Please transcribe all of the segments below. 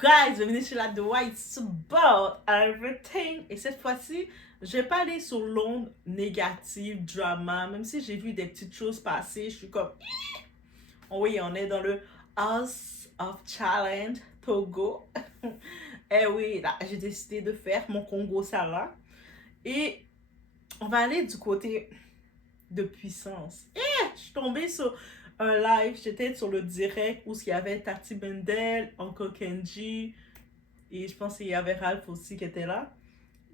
guys, bienvenue sur la The White About Everything. Et cette fois-ci, je vais pas aller sur l'onde négative, drama, même si j'ai vu des petites choses passer, je suis comme, oh oui, on est dans le House of Challenge Togo. Et oui, là, j'ai décidé de faire mon Congo Sala. Et on va aller du côté de puissance. Et je suis tombée sur un live, j'étais sur le direct où il y avait Tati Bendel, Uncle Kenji, et je pense qu'il y avait Ralph aussi qui était là.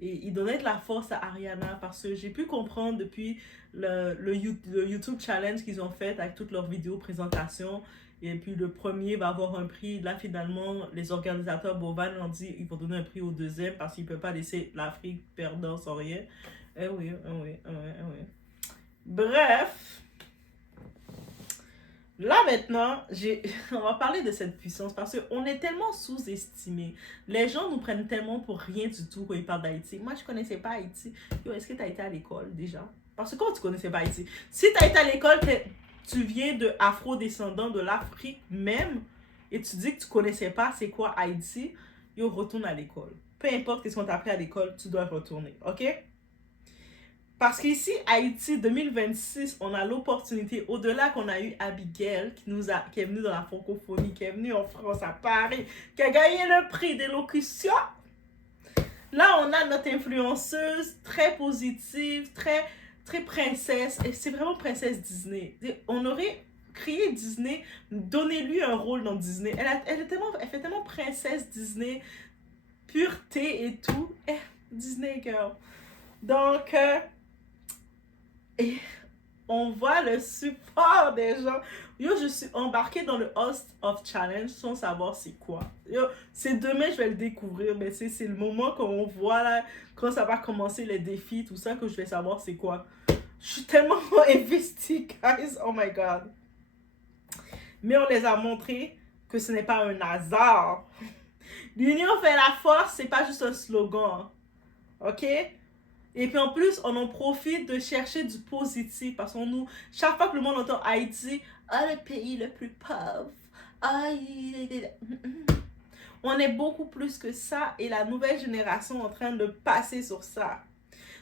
Et il donnait de la force à Ariana parce que j'ai pu comprendre depuis le YouTube Challenge qu'ils ont fait avec toutes leurs vidéos présentations. Et puis le premier va avoir un prix. Là, finalement, les organisateurs Bovan ont dit qu'ils vont donner un prix au deuxième parce qu'ils ne peuvent pas laisser l'Afrique perdant sans rien. Eh oui, eh oui, eh oui, eh oui. Bref. Là maintenant, on va parler de cette puissance parce qu'on est tellement sous-estimé. Les gens nous prennent tellement pour rien du tout quand ils parlent d'Haïti. Moi, je connaissais pas Haïti. Yo, est-ce que tu as été à l'école déjà? Parce que quand tu connaissais pas Haïti, si tu as été à l'école, tu viens de afro-descendants de l'Afrique même et tu dis que tu connaissais pas c'est quoi Haïti, yo, retourne à l'école. Peu importe ce qu'on t'a appris à l'école, tu dois retourner, ok? Parce qu'ici, Haïti 2026, on a l'opportunité, au-delà qu'on a eu Abigail, qui est venue dans la francophonie, qui est venue en France, à Paris, qui a gagné le prix d'élocution. Là, on a notre influenceuse très positive, très princesse, et c'est vraiment princesse Disney. On aurait créé Disney, donnez-lui un rôle dans Disney. Elle fait tellement princesse Disney, pureté et tout. Disney girl. Donc, et on voit le support des gens. Yo, je suis embarquée dans le Host of Challenge sans savoir c'est quoi. Yo, c'est demain, je vais le découvrir, mais c'est le moment qu'on voit là, quand ça va commencer les défis, tout ça, que je vais savoir c'est quoi. Je suis tellement investie, guys. Oh my God. Mais on les a montré que ce n'est pas un hasard. L'union fait la force, c'est pas juste un slogan. Ok? Et puis en plus, on en profite de chercher du positif parce qu'on nous, chaque fois que le monde entend Haïti, le pays le plus pauvre, on est beaucoup plus que ça et la nouvelle génération est en train de passer sur ça.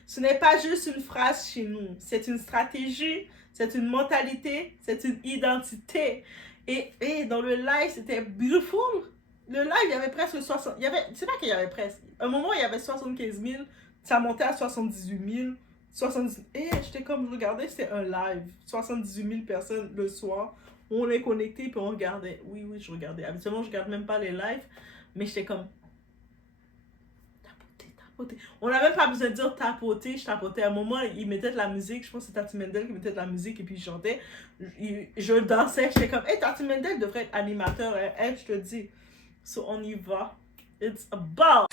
Ce n'est pas juste une phrase chez nous, c'est une stratégie, c'est une mentalité, c'est une identité. Et dans le live, c'était beautiful. Le live, il y avait presque 60, c'est pas qu'il y avait presque, à un moment, il y avait 75 000. Ça montait à 78 000. 70... Et j'étais comme, je regardais, c'était un live. 78 000 personnes le soir. On est connectés puis on regardait. Oui, je regardais. Habituellement, je regarde même pas les lives. Mais j'étais comme, tapoter. On n'a même pas besoin de dire tapoter. Je tapotais. À un moment, ils mettaient de la musique. Je pense que c'est Tati Mendel qui mettait de la musique et puis je chantais. Je dansais. J'étais comme, hey, Tati Mendel devrait être animateur. Hey, je te dis. So, on y va. It's about.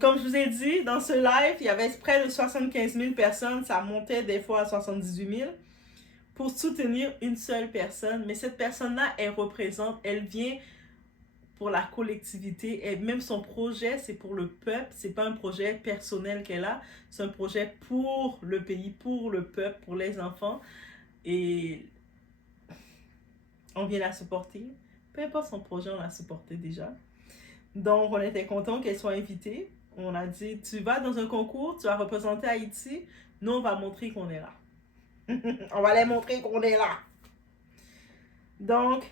Comme je vous ai dit, dans ce live, il y avait près de 75 000 personnes. Ça montait des fois à 78 000 pour soutenir une seule personne. Mais cette personne-là, elle représente, elle vient pour la collectivité. Et même son projet, c'est pour le peuple. C'est pas un projet personnel qu'elle a. C'est un projet pour le pays, pour le peuple, pour les enfants. Et on vient la supporter. Peu importe son projet, on l'a supporté déjà. Donc, on était content qu'elle soit invitée. On a dit, tu vas dans un concours, tu vas représenter Haïti. Nous, on va montrer qu'on est là. On va les montrer qu'on est là. Donc,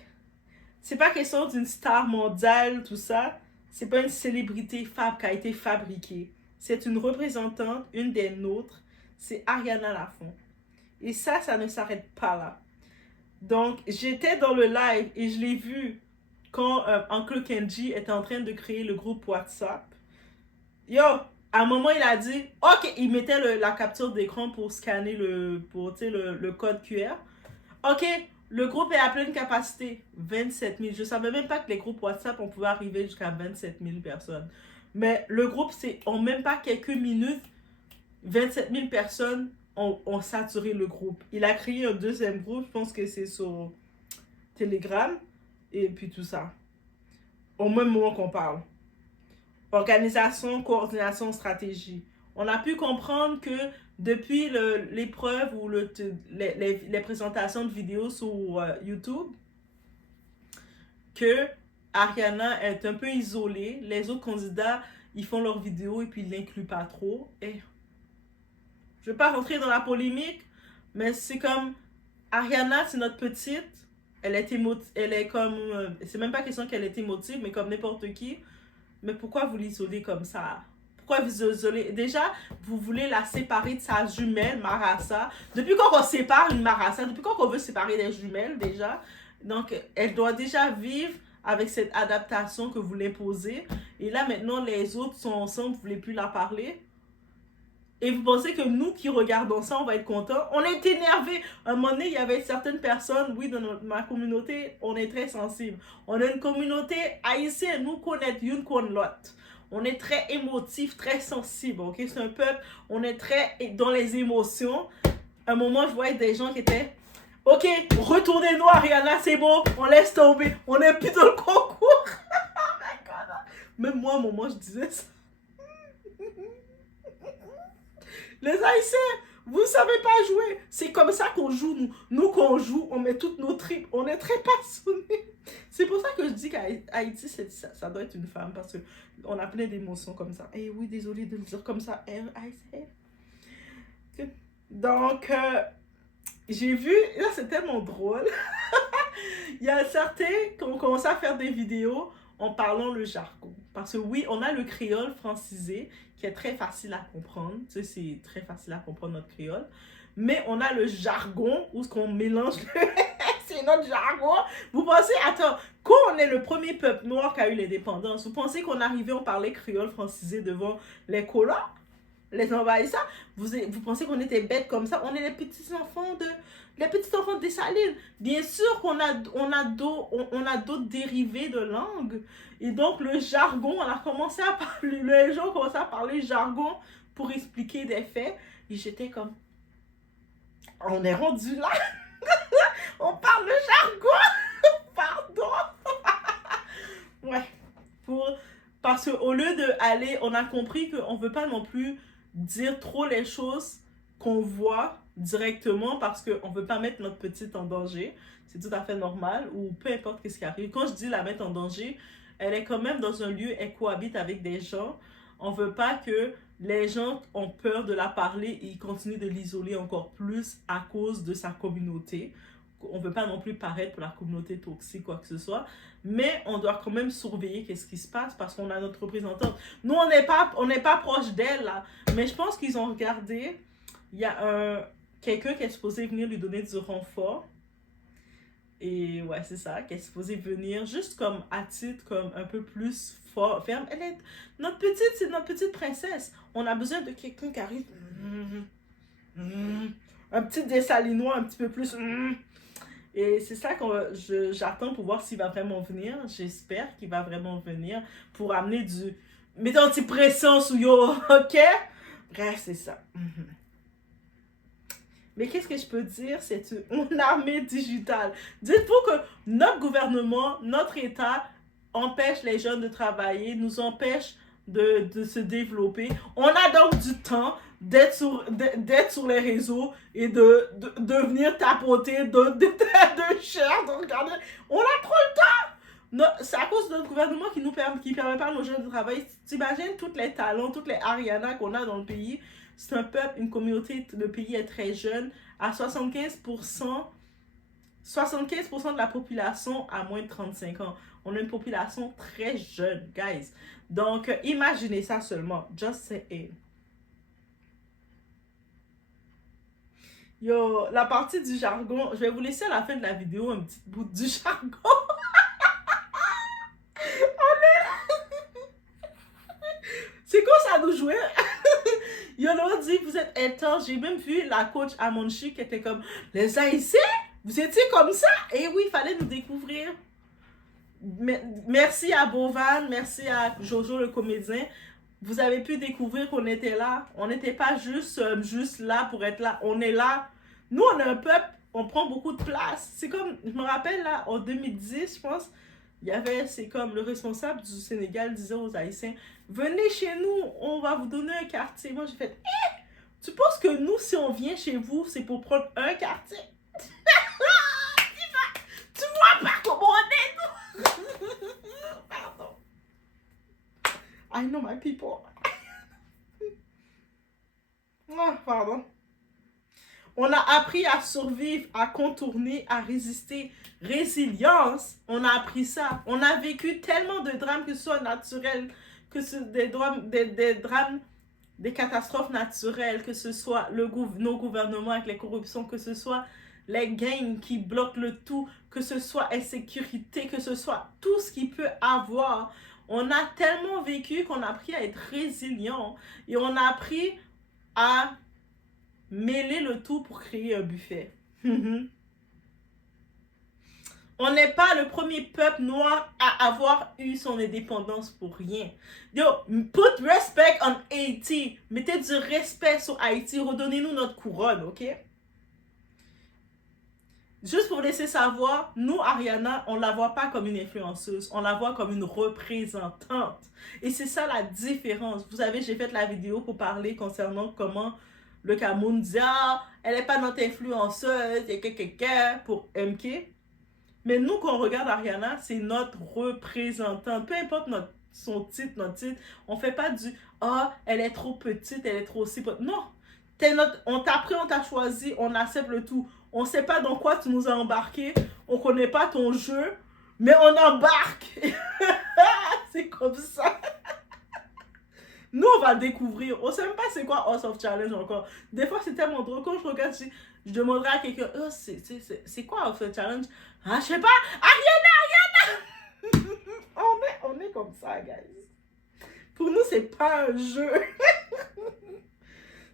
c'est pas question d'une star mondiale, tout ça. C'est pas une célébrité qui a été fabriquée. C'est une représentante, une des nôtres. C'est Ariana Lafont. Et ça ne s'arrête pas là. Donc, j'étais dans le live et je l'ai vu quand Uncle Kenji était en train de créer le groupe WhatsApp. Yo, à un moment, il a dit, ok, il mettait la capture d'écran pour scanner le code QR. Ok, le groupe est à pleine capacité, 27 000. Je savais même pas que les groupes WhatsApp, on pouvait arriver jusqu'à 27 000 personnes. Mais le groupe, c'est en même pas quelques minutes, 27 000 personnes ont saturé le groupe. Il a créé un deuxième groupe, je pense que c'est sur Telegram, et puis tout ça. Au même moment qu'on parle. Organisation, coordination, stratégie. On a pu comprendre que depuis l'épreuve ou les présentations de vidéos sur YouTube, que Ariana est un peu isolée. Les autres candidats, ils font leurs vidéos et puis ils l'incluent pas trop. Et je vais pas rentrer dans la polémique, mais c'est comme Ariana, c'est notre petite. Elle est comme, c'est même pas question qu'elle est émotive, mais comme n'importe qui. Mais pourquoi vous l'isolez comme ça? Pourquoi vous isolez? Déjà, vous voulez la séparer de sa jumelle, Marassa. Depuis quand on sépare une Marassa, depuis quand on veut séparer des jumelles, déjà. Donc, elle doit déjà vivre avec cette adaptation que vous l'imposez. Et là, maintenant, les autres sont ensemble, vous ne voulez plus la parler. Et vous pensez que nous qui regardons ça, on va être contents? On est énervés. À un moment donné, il y avait certaines personnes, oui, dans ma communauté, on est très sensible. On a une communauté haïtienne, nous connaissons une contre l'autre. On est très émotif, très sensible, ok? C'est un peuple, on est très dans les émotions. À un moment, je voyais des gens qui étaient, ok, retournez-nous, Ariana, c'est bon, on laisse tomber. On est plus dans le concours. Même moi, à un moment, je disais ça. Les Haïtiens, vous ne savez pas jouer. C'est comme ça qu'on joue, nous. Nous, quand on joue, on met toutes nos tripes. On est très passionnés. C'est pour ça que je dis qu'Haïti, ça doit être une femme. Parce qu'on a plein d'émotions comme ça. Et oui, désolé de le dire comme ça. Donc, j'ai vu... Là, c'est tellement drôle. Il y a certains qui ont commencé à faire des vidéos en parlant le jargon. Parce que oui, on a le créole francisé qui est très facile à comprendre. Tu sais, c'est très facile à comprendre notre créole. Mais on a le jargon où ce qu'on mélange. C'est notre jargon. Vous pensez, attends, quand on est le premier peuple noir qui a eu l'indépendance, vous pensez qu'on arrivait, on parlait créole francisé devant les colons, les envahissants? Vous pensez qu'on était bêtes comme ça? On est les petits enfants de Dessalines. Bien sûr qu'on a d'autres dérivés de langue. Et donc, le jargon, on a commencé à parler, les gens ont commencé à parler jargon pour expliquer des faits. Et j'étais comme, on est rendu là. On parle le jargon. Pardon. Ouais. Parce qu'au lieu d'aller, on a compris qu'on ne veut pas non plus dire trop les choses qu'on voit directement parce qu'on ne veut pas mettre notre petite en danger. C'est tout à fait normal, ou peu importe ce qui arrive. Quand je dis la mettre en danger, elle est quand même dans un lieu, elle cohabite avec des gens. On ne veut pas que les gens ont peur de la parler et ils continuent de l'isoler encore plus à cause de sa communauté. On ne veut pas non plus paraître pour la communauté toxique, quoi que ce soit. Mais on doit quand même surveiller qu'est-ce qui se passe parce qu'on a notre représentante. Nous, on n'est pas proche d'elle, là. Mais je pense qu'ils ont regardé. Il y a quelqu'un qui est supposé venir lui donner du renfort. Et ouais, c'est ça, qui est supposé venir juste comme à titre, comme un peu plus fort, ferme. C'est notre petite princesse. On a besoin de quelqu'un qui arrive. Un petit dessalinois un petit peu plus. Et c'est ça que j'attends pour voir s'il va vraiment venir. J'espère qu'il va vraiment venir pour amener du... Mettez un petit pression sur yo, ok? Bref, c'est ça. Mais qu'est-ce que je peux dire? C'est une armée digitale. Dites-vous que notre gouvernement, notre État empêche les jeunes de travailler, nous empêche de se développer. On a donc du temps d'être sur les réseaux et de venir tapoter de chair, de regarder. On a trop le temps! C'est à cause de notre gouvernement qui permet pas à nos jeunes de travailler. T'imagines tous les talents, toutes les Ariana qu'on a dans le pays. C'est un peuple, une communauté, le pays est très jeune. À 75% de la population a moins de 35 ans. On a une population très jeune, guys. Donc, imaginez ça seulement. Just saying. Yo, la partie du jargon, je vais vous laisser à la fin de la vidéo un petit bout du jargon. C'est quoi ça nous jouer? Yo, on dit, vous êtes intense. J'ai même vu la coach Amonchi qui était comme, les Haïtiens, vous étiez comme ça? Et oui, il fallait nous découvrir. Merci à Bovan, merci à Jojo le comédien. Vous avez pu découvrir qu'on était là. On n'était pas juste là pour être là. On est là. Nous, on est un peuple on prend beaucoup de place. C'est comme, je me rappelle là, en 2010, je pense, il y avait, c'est comme le responsable du Sénégal disait aux Haïtiens, venez chez nous, on va vous donner un quartier. Moi, j'ai fait, tu penses que nous, si on vient chez vous, c'est pour prendre un quartier? Tu vois pas comment on est, nous? Pardon. I know my people. Pardon. On a appris à survivre, à contourner, à résister. Résilience, on a appris ça. On a vécu tellement de drames, que ce soit naturels, que ce des drames, des drames, des catastrophes naturelles, que ce soit nos gouvernements avec les corruptions, que ce soit les gangs qui bloquent le tout, que ce soit insécurité, que ce soit tout ce qu'il peut avoir. On a tellement vécu qu'on a appris à être résilient et on a appris à mêler le tout pour créer un buffet. On n'est pas le premier peuple noir à avoir eu son indépendance pour rien. Yo, put respect on Haiti. Mettez du respect sur Haïti. Redonnez-nous notre couronne, ok? Juste pour laisser savoir, nous, Ariana, on la voit pas comme une influenceuse. On la voit comme une représentante. Et c'est ça la différence. Vous savez, j'ai fait la vidéo pour parler concernant comment le Cameroun dit, ah, elle n'est pas notre influenceuse, pour MK. Mais nous, quand on regarde Ariana, c'est notre représentante. Peu importe son titre, notre titre, on fait pas du, ah, elle est trop petite, elle est trop si petite. Non, on t'a pris, on t'a choisi, on accepte le tout. On sait pas dans quoi tu nous as embarqué, on connaît pas ton jeu, mais on embarque. C'est comme ça. Nous, on va découvrir. On sait même pas c'est quoi House of Challenge encore. Des fois, c'est tellement drôle. Quand je regarde, je demanderai à quelqu'un, oh, c'est quoi House of Challenge? Ah, je sais pas. Ariana! on est comme ça, guys. Pour nous, c'est pas un jeu.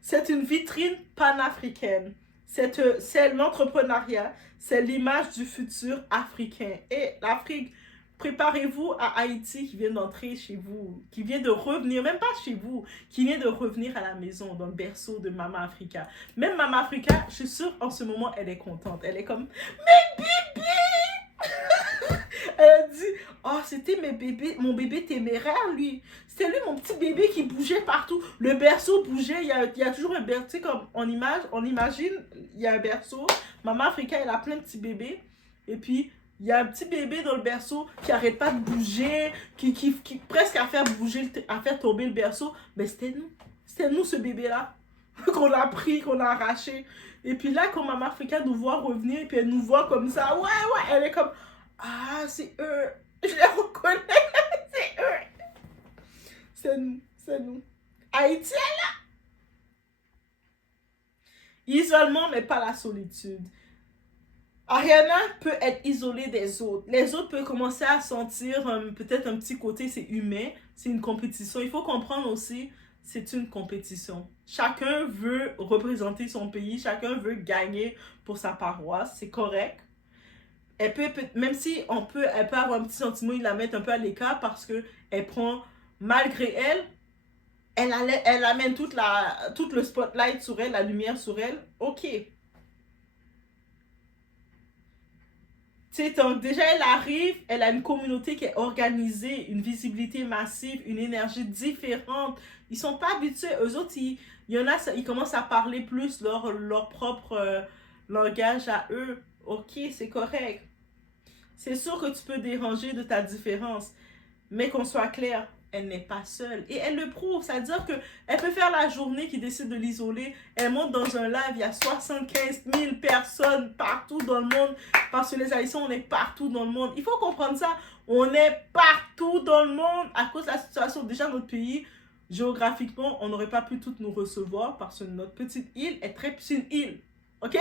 C'est une vitrine panafricaine. C'est l'entrepreneuriat. C'est l'image du futur africain. Et l'Afrique, préparez-vous à Haïti qui vient d'entrer chez vous, qui vient de revenir, même pas chez vous, qui vient de revenir à la maison, dans le berceau de Mama Africa. Même Mama Africa, je suis sûre, en ce moment, elle est contente. Elle est comme, mes bébés! Elle a dit, oh, c'était mon bébé téméraire, lui. C'était lui, mon petit bébé qui bougeait partout. Le berceau bougeait, il y a toujours un berceau, tu sais, comme on imagine, il y a un berceau. Maman Africa, elle a plein de petits bébés. Et puis, il y a un petit bébé dans le berceau qui arrête pas de bouger, qui presque à faire tomber le berceau. Mais c'était nous ce bébé-là, qu'on a pris, qu'on a arraché. Et puis là, quand Maman Africa nous voit revenir, et puis elle nous voit comme ça, ouais, elle est comme, ah, c'est eux, je les reconnais, c'est eux. C'est nous. Haïti est là. Isolement, mais pas la solitude. Ariana peut être isolée des autres. Les autres peuvent commencer à sentir peut-être un petit côté, c'est humain, c'est une compétition. Il faut comprendre aussi, c'est une compétition. Chacun veut représenter son pays, chacun veut gagner pour sa paroisse, c'est correct. Même si elle peut avoir un petit sentiment, il la met un peu à l'écart parce que elle prend, malgré elle amène tout le spotlight sur elle, la lumière sur elle. Ok. Donc déjà, elle arrive, elle a une communauté qui est organisée, une visibilité massive, une énergie différente. Ils sont pas habitués. Eux autres, il y en a, ils commencent à parler plus leur propre langage à eux. Ok, c'est correct. C'est sûr que tu peux déranger de ta différence. Mais qu'on soit clair, elle n'est pas seule. Et elle le prouve. C'est-à-dire qu'elle peut faire la journée qui décide de l'isoler. Elle monte dans un live, il y a 75 000 personnes partout dans le monde. Parce que les Haïtiens, on est partout dans le monde. Il faut comprendre ça. On est partout dans le monde. À cause de la situation, déjà notre pays, géographiquement, on n'aurait pas pu toutes nous recevoir. Parce que notre petite île est très petite île. Ok?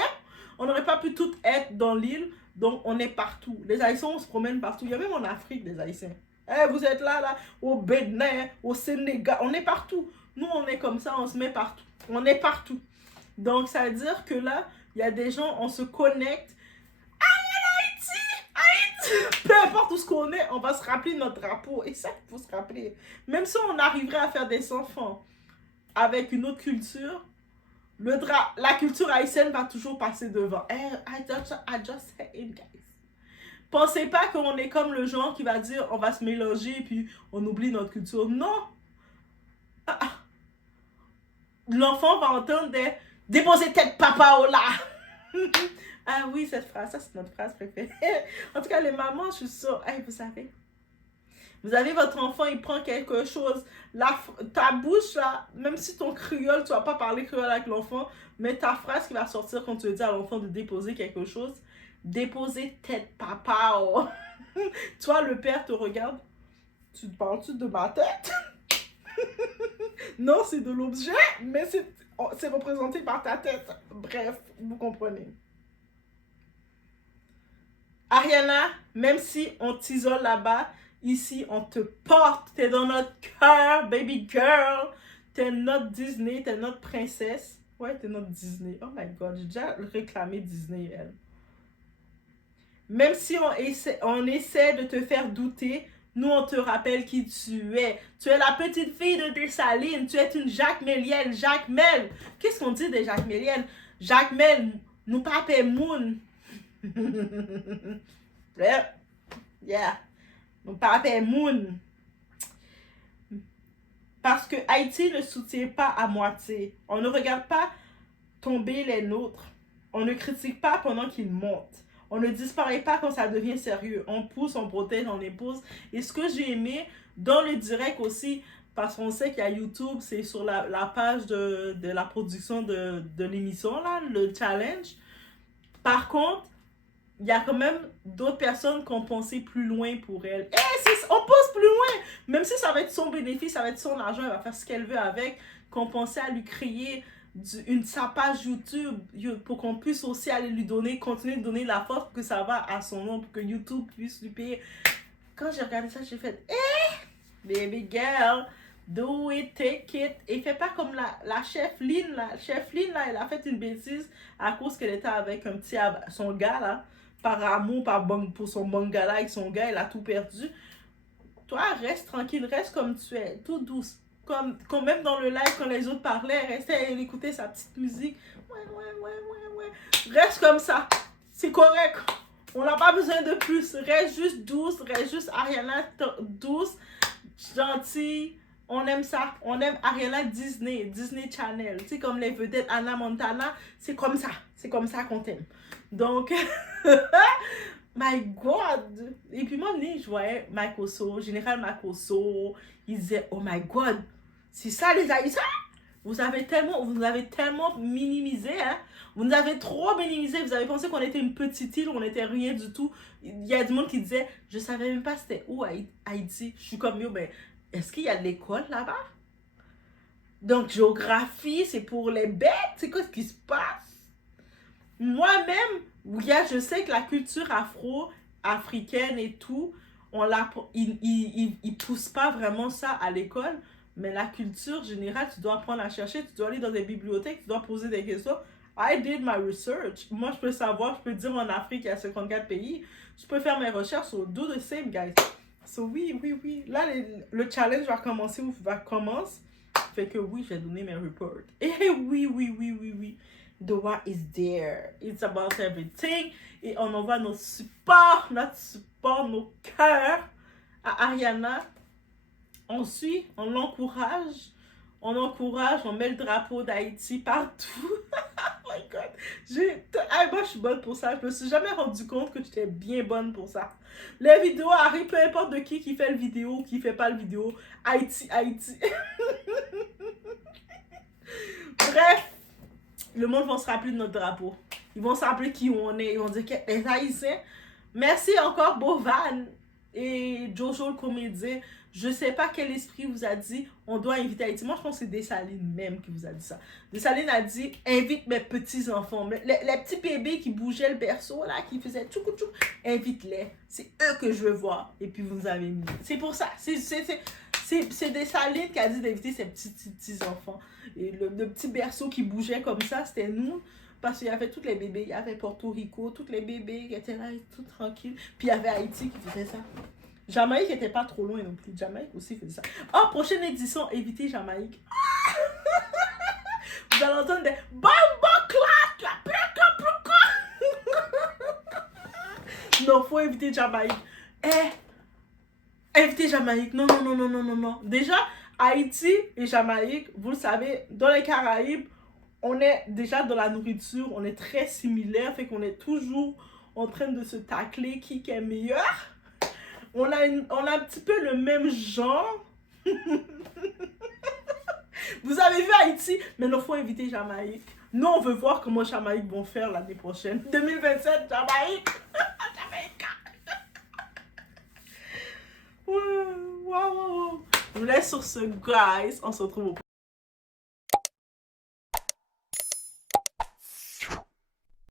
On n'aurait pas pu toutes être dans l'île. Donc, on est partout. Les Haïtiens, on se promène partout. Il y a même en Afrique des Haïtiens. Hey, vous êtes là, au Bénin, au Sénégal, on est partout. Nous, on est comme ça, on se met partout. On est partout. Donc, ça veut dire que là, il y a des gens, on se connecte. Haïti! Peu importe où ce qu'on est, on va se rappeler notre drapeau. Et ça, il faut se rappeler. Même si on arriverait à faire des enfants avec une autre culture, La culture haïtienne va toujours passer devant. I just say it, guys. Pensez pas qu'on est comme le genre qui va dire on va se mélanger et puis on oublie notre culture. Non. L'enfant va entendre des déposer tête papa au là. Ah oui, cette phrase, ça c'est notre phrase préférée. En tout cas, les mamans, je suis sûre. Hey, vous avez votre enfant, il prend quelque chose. Ta bouche, là, même si ton créole, tu vas pas parler créole avec l'enfant, mais ta phrase qui va sortir quand tu veux dire à l'enfant de déposer quelque chose, déposer tête papa. Oh. Toi, le père te regarde. Tu te parles-tu de ma tête? Non, c'est de l'objet, mais c'est représenté par ta tête. Bref, vous comprenez. Ariana, même si on t'isole là-bas, ici, on te porte. T'es dans notre cœur, baby girl. T'es notre Disney, t'es notre princesse. Ouais, t'es notre Disney. Oh my God, j'ai déjà réclamé Disney, elle. Même si on essaie de te faire douter, nous, on te rappelle qui tu es. Tu es la petite fille de Dessalines. Tu es une Jacques Méliel. Jacques Mel. Qu'est-ce qu'on dit de Jacques Méliel? Jacques Mel, nous papé Moon. Yeah. Nous papé Moon. Parce que Haïti ne soutient pas à moitié. On ne regarde pas tomber les nôtres. On ne critique pas pendant qu'ils montent. On ne disparaît pas quand ça devient sérieux. On pousse, on protège, on épouse. Et ce que j'ai aimé dans le direct aussi, parce qu'on sait qu'il y a YouTube, c'est sur la page de la production de l'émission, là, le challenge. Par contre, il y a quand même d'autres personnes qui ont pensé plus loin pour elle. On pense plus loin! Même si ça va être son bénéfice, ça va être son argent, elle va faire ce qu'elle veut avec, qu'on pensait à lui créer sa page YouTube pour qu'on puisse aussi aller lui donner, continuer de donner la force pour que ça va à son nom, pour que YouTube puisse lui payer. Quand j'ai regardé ça, j'ai fait baby girl, do it, take it. Et fait pas comme la chef Lynn, là. Chef Lynn, là, elle a fait une bêtise à cause qu'elle était avec son gars, là. Par amour, pour son manga, là, avec son gars, elle a tout perdu. Toi, reste tranquille, reste comme tu es, tout douce. Comme même dans le live, quand les autres parlaient, elle écoutait sa petite musique. Ouais. Reste comme ça. C'est correct. On n'a pas besoin de plus. Reste juste douce, reste juste Ariana douce, gentille. On aime ça. On aime Ariana Disney Channel. Tu sais, comme les vedettes Anna Montana, c'est comme ça. C'est comme ça qu'on t'aime. Donc, my God! Et puis moi, je voyais Makoso, Général Makoso, il disait, oh my God, c'est ça les Haïtiens? Vous nous avez tellement minimisé, hein? Vous nous avez trop minimisé. Vous avez pensé qu'on était une petite île, on n'était rien du tout. Il y a du monde qui disait, je savais même pas c'était où Haïti. Je suis comme, yo, mais est-ce qu'il y a de l'école là-bas? Donc, géographie, c'est pour les bêtes? C'est quoi ce qui se passe? Moi-même, je sais que la culture africaine et tout, ils poussent pas vraiment ça à l'école, mais la culture générale, tu dois apprendre à chercher, tu dois aller dans des bibliothèques, tu dois poser des questions. I did my research. Moi, je peux savoir, je peux dire en Afrique, il y a 54 pays. Je peux faire mes recherches, so do the same, guys. So oui. Là, le challenge va commencer commence. Fait que oui, je vais donner mes reports. Et oui. Doa is there. It's about everything. Et on envoie notre support, nos cœurs à Ariana. On suit, on l'encourage. On met le drapeau d'Haïti partout. Oh my God. Moi, je suis bonne pour ça. Je me suis jamais rendu compte que j'étais bien bonne pour ça. Les vidéos arrivent, peu importe de qui fait le vidéo ou qui fait pas le vidéo. Haïti. Bref. Le monde va se rappeler de notre drapeau. Ils vont se rappeler qui on est. Ils vont dire que les Haïtiens. Merci encore Bovan et Jojo le comédien. Je sais pas quel esprit vous a dit on doit inviter Haïti. Moi, je pense que c'est Dessalines même qui vous a dit ça. Dessalines a dit invite mes petits-enfants. Les petits bébés qui bougeaient le berceau, là, qui faisaient tchouk tchouk, invite-les. C'est eux que je veux voir. Et puis, vous nous avez mis. C'est pour ça. C'est Dessalines qui a dit d'inviter ses petits-enfants. Et le petit berceau qui bougeait comme ça, c'était nous. Parce qu'il y avait tous les bébés. Il y avait Porto Rico, tous les bébés qui étaient là, tout tranquilles. Puis il y avait Haïti qui faisait ça. Jamaïque n'était pas trop loin non plus. Jamaïque aussi faisait ça. Oh, prochaine édition, évitez Jamaïque. Vous allez entendre des Bombo Clat, la puka. Non, faut éviter Jamaïque. Éviter Jamaïque. Non. Déjà, Haïti et Jamaïque, vous le savez, dans les Caraïbes, on est déjà dans la nourriture, on est très similaires, fait qu'on est toujours en train de se tacler qui est meilleur. On a un petit peu le même genre. Vous avez vu Haïti, mais il faut éviter Jamaïque. Nous, on veut voir comment Jamaïque vont faire l'année prochaine. 2027, Jamaïque. Jamaïque. Wow. Je vous laisse sur ce, guys. On se retrouve au prochain.